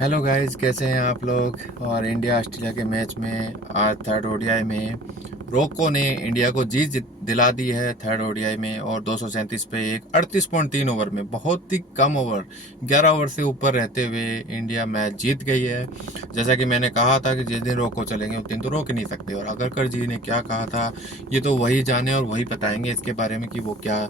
Hello guys, कैसे हैं आप लोग। और इंडिया ऑस्ट्रेलिया के मैच में आज थर्ड ओडीआई में रोको ने इंडिया को जीत दिला दी है थर्ड ओडीआई में। और 237 पे एक 38.3 ओवर में, बहुत ही कम ओवर, 11 ओवर से ऊपर रहते हुए इंडिया मैच जीत गई है। जैसा कि मैंने कहा था कि जिस दिन रोको चलेंगे उस दिन तो रोक ही नहीं सकते। और अगरकर जी ने क्या कहा था ये तो वही जाने और वही बताएंगे इसके बारे में कि वो क्या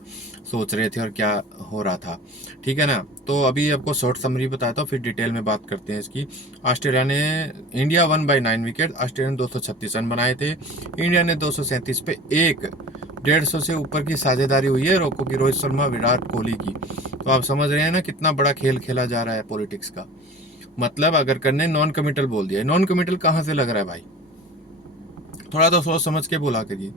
सोच रहे थे और क्या हो रहा था। ठीक है ना। तो अभी आपको शॉर्ट समरी बताता हूँ, फिर डिटेल में बात करते हैं इसकी। ऑस्ट्रेलिया ने इंडिया 1/9 विकेट, ऑस्ट्रेलिया ने 236 रन बनाए थे। इंडिया ने 237 पे एक 150 से ऊपर की साझेदारी हुई है रोको की, रोहित शर्मा विराट कोहली की। तो आप समझ रहे हैं ना कितना बड़ा खेल खेला जा रहा है पॉलिटिक्स का। मतलब अगर करने नॉन कमिटल बोल दिया। नॉन कमिटल कहाँ से लग रहा है भाई, थोड़ा तो सोच समझ के बोला करिए।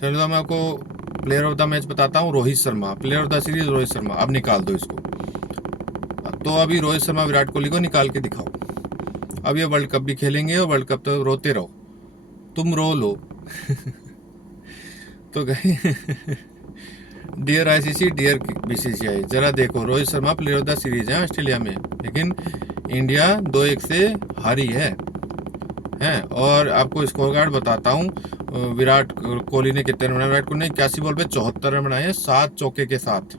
चलो तो मैं आपको प्लेयर ऑफ द मैच बताता हूँ, Rohit Sharma. Player of the series Rohit Sharma. अब निकाल दो इसको। तो अभी रोहित शर्मा विराट कोहली को निकाल के दिखाओ। अब ये वर्ल्ड कप भी खेलेंगे और वर्ल्ड कप तो रोते रहो, तुम रो लो। तो डियर आईसीसी, डियर बीसीसीआई, जरा देखो Rohit Sharma player of the series है ऑस्ट्रेलिया में, लेकिन इंडिया 2-1 से हारी है। और आपको स्कोर कार्ड बताता हूँ। विराट कोहली ने कितने रन बनाए। विराट कोहली ने 81 बॉल पे 74 रन बनाए हैं, 7 चौके के साथ।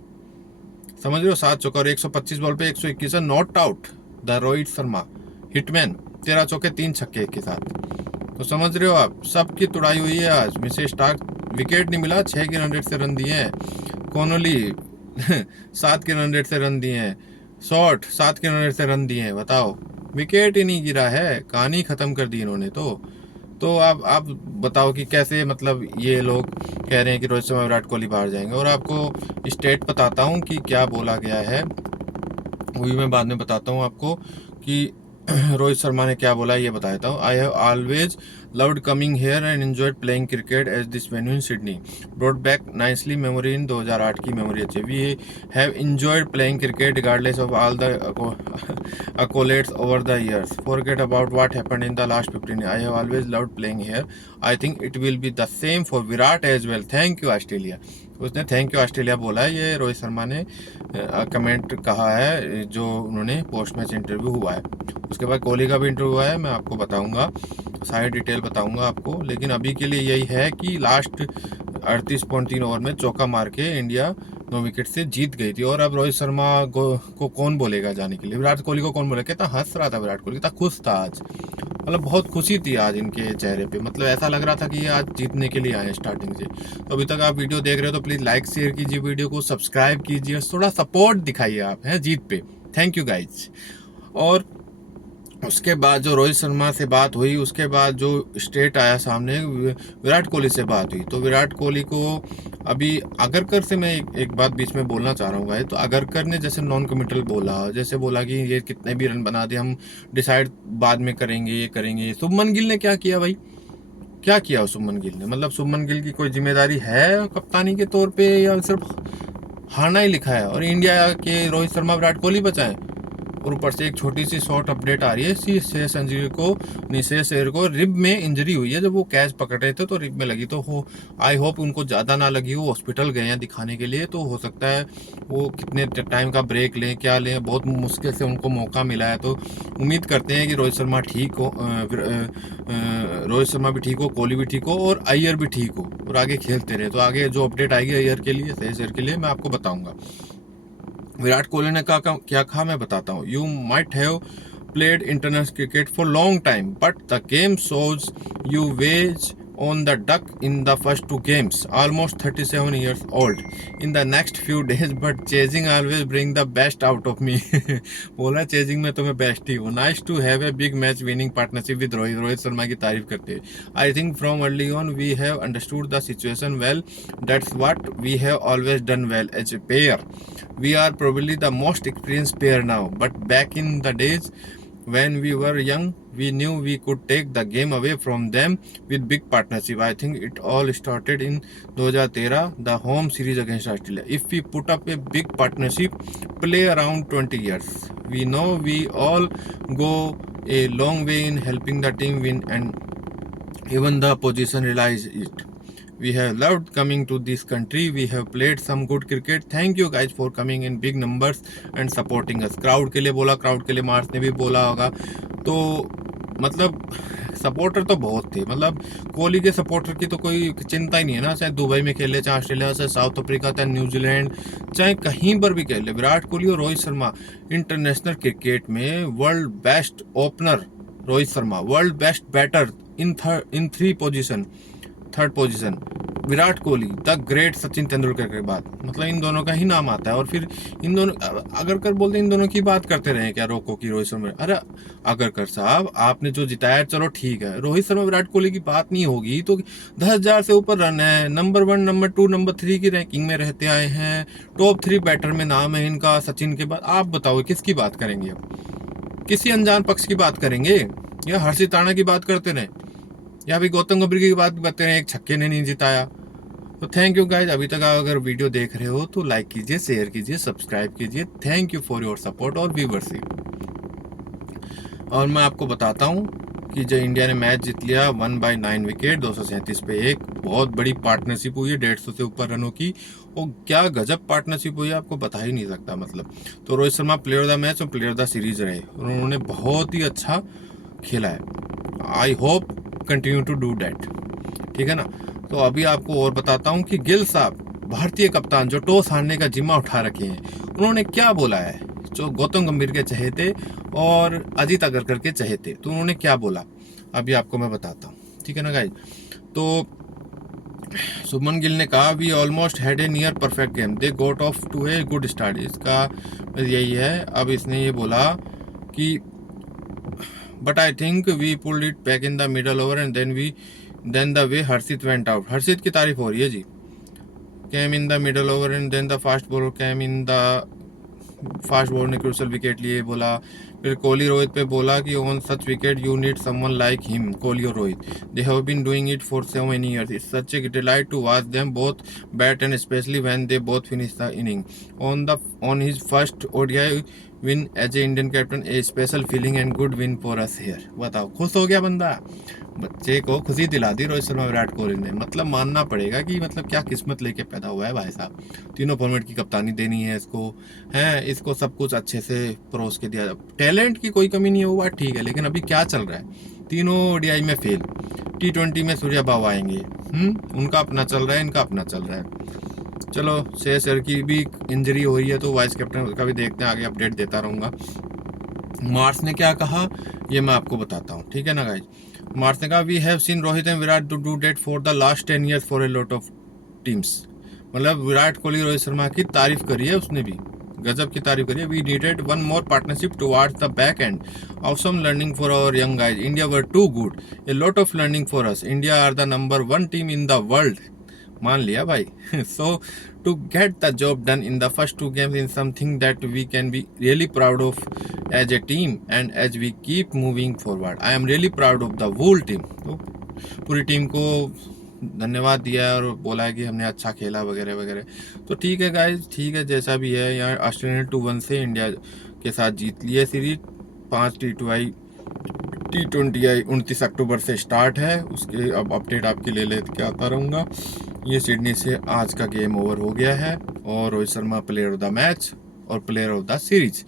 समझ रहे हो, 7 चौका। और 125 बॉल पे 121 run, not out the Rohit Sharma hitman. 13 चौके 3 छक्के के साथ। तो समझ रहे हो आप, सबकी तुड़ाई हुई है आज। मिचेल स्टार्क विकेट नहीं मिला, 6 के रन रेट से रन दिए हैं। कोहली 7 के रन रेट से रन दिए हैं। शॉर्ट 7 के रन रेट से रन दिए हैं। बताओ, विकेट ही नहीं गिरा है, कहानी खत्म कर दी इन्होंने। तो आप बताओ कि कैसे, मतलब ये लोग कह रहे हैं कि रोहित शर्मा विराट कोहली बाहर जाएंगे। और आपको स्टेट बताता हूँ कि क्या बोला गया है, वो भी मैं बाद में बताता हूँ आपको कि रोहित शर्मा ने क्या बोला, ये बता देता हूँ। I have always loved coming here and enjoyed playing cricket as this venue in Sydney brought back nicely memory in 2008 की मेमोरी अच्छी। We have enjoyed playing cricket regardless of all the accolades over the years. Forget about what happened in the last 15 years. I have always loved playing here. I think it will be the same for Virat as well. Thank you Australia. उसने thank you Australia बोला है। ये रोहित शर्मा ने comment कहा है जो उन्होंने post match interview हुआ है। उसके बाद कोहली का भी इंटरव्यू हुआ है, मैं आपको बताऊंगा, सारी डिटेल बताऊंगा आपको। लेकिन अभी के लिए यही है कि लास्ट 38.3 ओवर में चौका मार के इंडिया 9 विकेट से जीत गई थी। और अब रोहित शर्मा को कौन बोलेगा जाने के लिए, विराट कोहली को कौन बोलेगा। कितना हंस रहा था विराट कोहली, कितना खुश था आज, मतलब बहुत खुशी थी आज इनके चेहरे पे। मतलब ऐसा लग रहा था कि ये आज जीतने के लिए आए स्टार्टिंग से। तो अभी तक आप वीडियो देख रहे हो तो प्लीज़ लाइक शेयर कीजिए, वीडियो को सब्सक्राइब कीजिए, थोड़ा सपोर्ट दिखाइए आप हैं जीत पे। Thank you guys. और उसके बाद जो रोहित शर्मा से बात हुई, उसके बाद जो स्टेट आया सामने, विराट कोहली से बात हुई। तो विराट कोहली को अभी अगरकर से मैं एक बात बीच में बोलना चाह रहा हूँ भाई। तो अगरकर ने जैसे नॉन कमिटल बोला, जैसे बोला कि ये कितने भी रन बना दे हम डिसाइड बाद में करेंगे, ये करेंगे। शुभमन गिल ने क्या किया भाई, क्या किया शुभमन गिल ने। मतलब शुभमन गिल की कोई जिम्मेदारी है कप्तानी के तौर पे, या सिर्फ हारना ही लिखा है और इंडिया के रोहित शर्मा विराट कोहली बचाएं। और ऊपर से एक छोटी सी शॉर्ट अपडेट आ रही है, शेष अय्यर को रिब में इंजरी हुई है। जब वो कैच पकड़ रहे थे तो रिब में लगी। तो हो आई होप उनको ज़्यादा ना लगी हो, हॉस्पिटल गए हैं दिखाने के लिए। तो हो सकता है वो कितने टाइम का ब्रेक लें, क्या लें, बहुत मुश्किल से उनको मौका मिला है। तो उम्मीद करते हैं कि रोहित शर्मा ठीक हो, रोहित शर्मा भी ठीक हो, कोहली भी ठीक हो और अय्यर भी ठीक हो और आगे खेलते रहे। तो आगे जो अपडेट आएगी अय्यर के लिए, शेष अय्यर के लिए, मैं आपको बताऊंगा। विराट कोहली ने क्या कहा मैं बताता हूँ। You might have played international cricket for long time but the game shows you ways on the duck in the first 2 games, almost 37 years old in the next few days, but chasing always bring the best out of me. बोला chasing में तो मैं best ही हूँ। Nice to have a big match winning partnership with Rohit Sharma की तारीफ करते हुए। I think from early on we have understood the situation well, that's what we have always done well as a pair. We are probably the most experienced pair now, but back in the days when we were young, we knew we could take the game away from them with big partnership. I think it all started in 2013, the home series against Australia. If we put up a big partnership, play around 20 years, we know we all go a long way in helping the team win, and even the opposition realize it. We have loved coming to this country. We have played some good cricket. Thank you guys for coming in big numbers and supporting us. Crowd के लिए बोला, crowd के लिए Mars ने भी बोला होगा। तो मतलब सपोर्टर तो बहुत थे। मतलब कोहली के सपोर्टर की तो कोई चिंता ही नहीं है ना, चाहे दुबई में खेले, चाहे ऑस्ट्रेलिया, चाहे साउथ अफ्रीका, चाहे न्यूजीलैंड, चाहे कहीं पर भी खेले। विराट कोहली और रोहित शर्मा इंटरनेशनल क्रिकेट में world best opener Rohit Sharma, world best batter in third position Virat Kohli, the great Sachin Tendulkar के बाद मतलब इन दोनों का ही नाम आता है। और फिर इन दोनों अगर कर बोलते इन दोनों की बात करते रहे क्या, रोको की रोहित शर्मा, अरे अगर कर साहब आपने जो जिताया चलो ठीक है, रोहित शर्मा विराट कोहली की बात नहीं होगी तो 10,000 से ऊपर रन है, नंबर 1, नंबर 2, नंबर 3 की रैंकिंग में रहते आए हैं, टॉप 3 बैटर में नाम है इनका सचिन के बाद। आप बताओ किसकी बात करेंगे? अब किसी अनजान पक्ष की बात करेंगे या हर्षित राणा की बात करते रहे या भी गौतम गंभीर की बात करते रहे, एक छक्के ने नहीं जिताया। तो थैंक यू गाइज। अभी तक अगर वीडियो देख रहे हो तो लाइक कीजिए, शेयर कीजिए, सब्सक्राइब कीजिए। Thank you for your support और व्यूअरशिप। और मैं आपको बताता हूँ कि जो इंडिया ने मैच जीत लिया 1/9 विकेट, 237 पे 1, बहुत बड़ी पार्टनरशिप हुई है 150 से ऊपर रनों की। और क्या गजब पार्टनरशिप हुई है, आपको बता ही नहीं सकता मतलब। तो Rohit Sharma player of the match और प्लेयर ऑफ द सीरीज रहे, उन्होंने बहुत ही अच्छा खेला है। I hope continue to do that, ठीक है ना। तो अभी आपको और बताता हूं कि गिल साहब, भारतीय कप्तान जो टॉस हारने का जिम्मा उठा रखे हैं, उन्होंने क्या बोला है। जो गौतम गंभीर के चहेते और अजीत अगरकर के चहेते, तो उन्होंने क्या बोला अभी आपको मैं बताता हूँ, ठीक है ना गाइज। तो शुभमन गिल ने कहा we almost had a near perfect game, they got off to a good start. इसका यही है। अब इसने ये बोला कि but I think we pulled it back in the middle over and then the way Harshit went out. Harshit की तारीफ हो रही है जी। Came in the middle over and then the fast bowler came in the fast bowler ने crucial wicket लिए बोला। फिर कोहली रोहित पे बोला कि on such wicket you need someone like him, Kohli और Rohit, they have been doing it for so many years, it's such a delight to watch them both bat and especially when they both finish the inning on his first ODI win as a Indian captain, a special feeling and good win for us here। बताओ, खुश हो गया बंदा, बच्चे को खुशी दिला दी रोहित शर्मा विराट कोहली ने। मतलब मानना पड़ेगा कि मतलब क्या किस्मत लेके पैदा हुआ है भाई साहब। तीनों फॉर्मेट की कप्तानी देनी है इसको, है इसको सब कुछ अच्छे से परोस के दिया। टैलेंट की कोई कमी नहीं है, वो बात ठीक है, लेकिन अभी क्या चल रहा है, तीनों ओडीआई में फेल, T20 में सूर्या बाबू आएंगे, उनका अपना चल रहा है, इनका अपना चल रहा है। चलो शेर सर की भी इंजरी हो रही है तो वाइस कैप्टन का भी देखते हैं, आगे अपडेट देता रहूंगा। मार्स ने क्या कहा ये मैं आपको बताता हूँ, ठीक है ना गाइज। मार्स ने कहा we have seen Rohit and Virat do that for the last 10 years for a lot of teams. मतलब विराट कोहली रोहित शर्मा की तारीफ करी है उसने भी, गजब की तारीफ करी है। We needed one more partnership towards the back end, awesome learning for our young guys, India were too good, a lot of learning for us, India are the number 1 team in the world. मान लिया भाई। सो to get the job done in the first 2 games is something that we can be really proud of as a team and as we keep moving forward I am really proud of the whole team। तो पूरी team को धन्यवाद दिया है और बोला है कि हमने अच्छा खेला वगैरह वगैरह। तो ठीक है गाइज, ठीक है, जैसा भी है। यहाँ ऑस्ट्रेलिया ने 2-1 से इंडिया के साथ जीत ली है सीरीज। 5 T20 29 अक्टूबर से स्टार्ट है, उसके अब अपडेट आपके ले लेके आता रहूँगा। ये सिडनी से आज का गेम ओवर हो गया है और Rohit Sharma player of the match और प्लेयर ऑफ द सीरीज।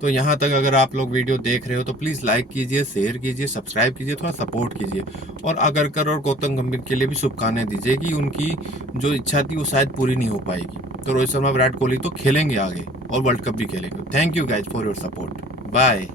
तो यहाँ तक अगर आप लोग वीडियो देख रहे हो तो प्लीज़ लाइक कीजिए, शेयर कीजिए, सब्सक्राइब कीजिए, थोड़ा सपोर्ट कीजिए। और अगरकर और गौतम गंभीर के लिए भी शुभकामनाएं दीजिए कि उनकी जो इच्छा थी वो शायद पूरी नहीं हो पाएगी। तो रोहित शर्मा विराट कोहली तो खेलेंगे आगे और वर्ल्ड कप भी खेलेंगे। Thank you guys for your support, bye.